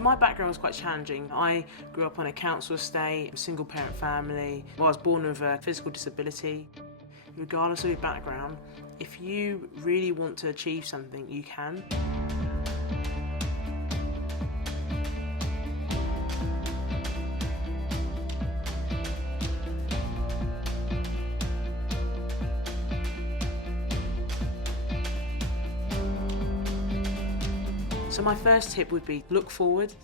My background was quite challenging. I grew up on a council estate, a single parent family. I was born with a physical disability. Regardless of your background, if you really want to achieve something, you can. So my first tip would be look forward.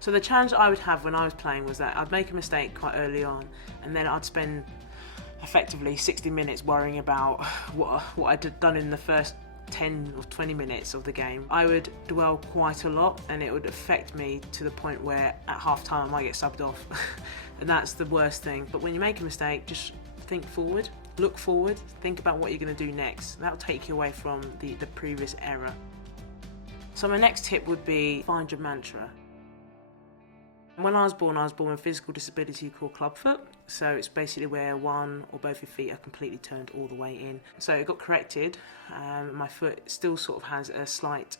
So the challenge I would have when I was playing was that I'd make a mistake quite early on, and then I'd spend effectively 60 minutes worrying about what I'd done in the first 10 or 20 minutes of the game. I would dwell quite a lot, and it would affect me to the point where at half time I might get subbed off. And that's the worst thing. But when you make a mistake, just think forward, look forward, think about what you're going to do next. That'll take you away from the previous error. So my next tip would be find your mantra. When I was born with a physical disability called clubfoot. So it's basically where one or both your feet are completely turned all the way in. So it got corrected. My foot still sort of has a slight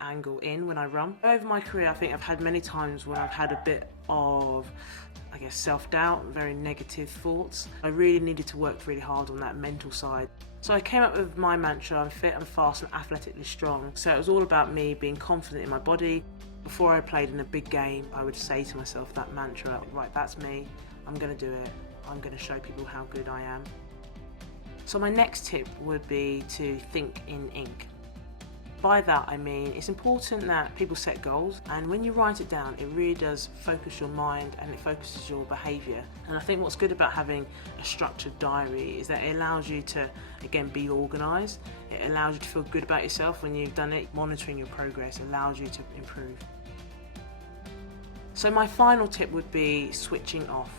angle in when I run. Over my career, I think I've had many times when I've had a bit of, self-doubt, very negative thoughts. I really needed to work really hard on that mental side. So I came up with my mantra: I'm fit, I'm fast, and athletically strong. So it was all about me being confident in my body. Before I played in a big game, I would say to myself that mantra: right, that's me, I'm going to do it, I'm going to show people how good I am. So my next tip would be to think in ink. By that I mean it's important that people set goals, and when you write it down, it really does focus your mind and it focuses your behaviour. And I think what's good about having a structured diary is that it allows you to, again, be organised. It allows you to feel good about yourself when you've done it. Monitoring your progress allows you to improve. So my final tip would be switching off.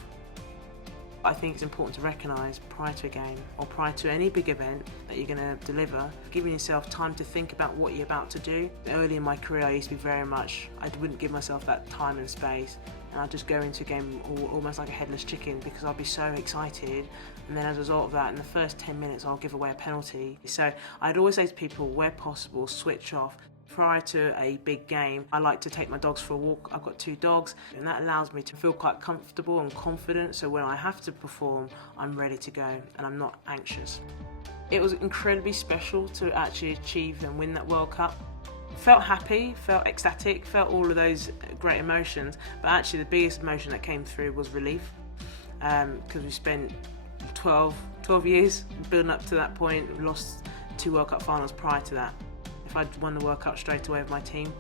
I think it's important to recognise prior to a game or prior to any big event that you're going to deliver, giving yourself time to think about what you're about to do. Early in my career, I used to be I wouldn't give myself that time and space, and I'd just go into a game almost like a headless chicken because I'd be so excited, and then as a result of that, in the first 10 minutes I'll give away a penalty. So I'd always say to people, where possible, switch off. Prior to a big game, I like to take my dogs for a walk. I've got 2 dogs, and that allows me to feel quite comfortable and confident, so when I have to perform, I'm ready to go and I'm not anxious. It was incredibly special to actually achieve and win that World Cup. Felt happy, felt ecstatic, felt all of those great emotions, but actually the biggest emotion that came through was relief, because we spent 12 years building up to that point. We lost 2 World Cup finals prior to that. If I'd won the World Cup straight away with my team,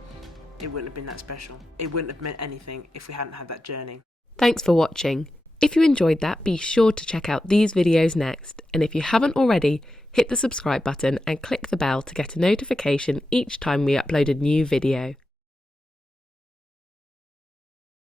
it wouldn't have been that special. It wouldn't have meant anything if we hadn't had that journey. Thanks for watching. If you enjoyed that, be sure to check out these videos next. And if you haven't already, hit the subscribe button and click the bell to get a notification each time we upload a new video.